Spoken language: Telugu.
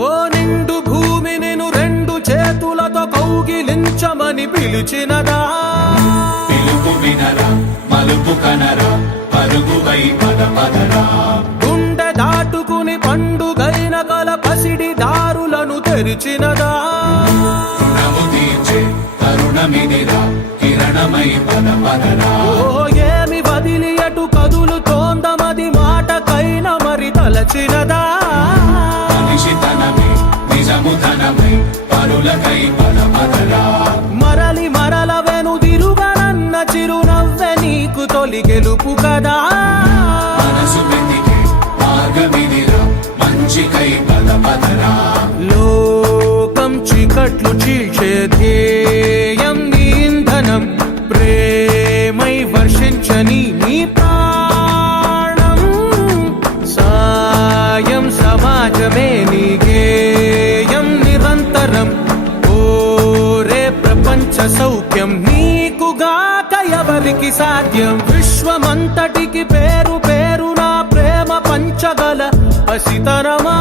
ఓ నిండు భూమి నిన్ను రెండు చేతులతో కౌగిలించమని పిలిచినదా? పిలుపు వినరా మలుపు కనరా పరుగువై పద పదరా. గుండె దాటుకుని పండుగైన కల పసిడి దారులను తెరిచినదా? రుణము తీర్చే తరుణమిదిరా కిరణమై పద పదరా. ఓ ఏమి వదిలి అటు కదులుతోందమది మాటకైన మరి తలచినదా? మనిషితనమే నిజముతనమై పరులకై పద పదరా. మరలి మరల వెనుదిరుగనన్న చిరునవ్వె నీకు తొలి గెలుపు కదా? మనసు వెతికే మార్గమిదిరా మంచికై పద పదరా. లోకం చీకట్లు చీల్చే ధ్యేయం నీ ఇంధనం ప్రేమై వర్షించని నీ ప్రాణం. సాయం సమాజమే నీ గేయం నిరంతరం. ఓరే ప్రపంచ సౌఖ్యం నీకుగాక ఎవరికి సాధ్యం? విశ్వమంతటికి పేరు పేరు నా ప్రేమ పంచగల పసితరమా.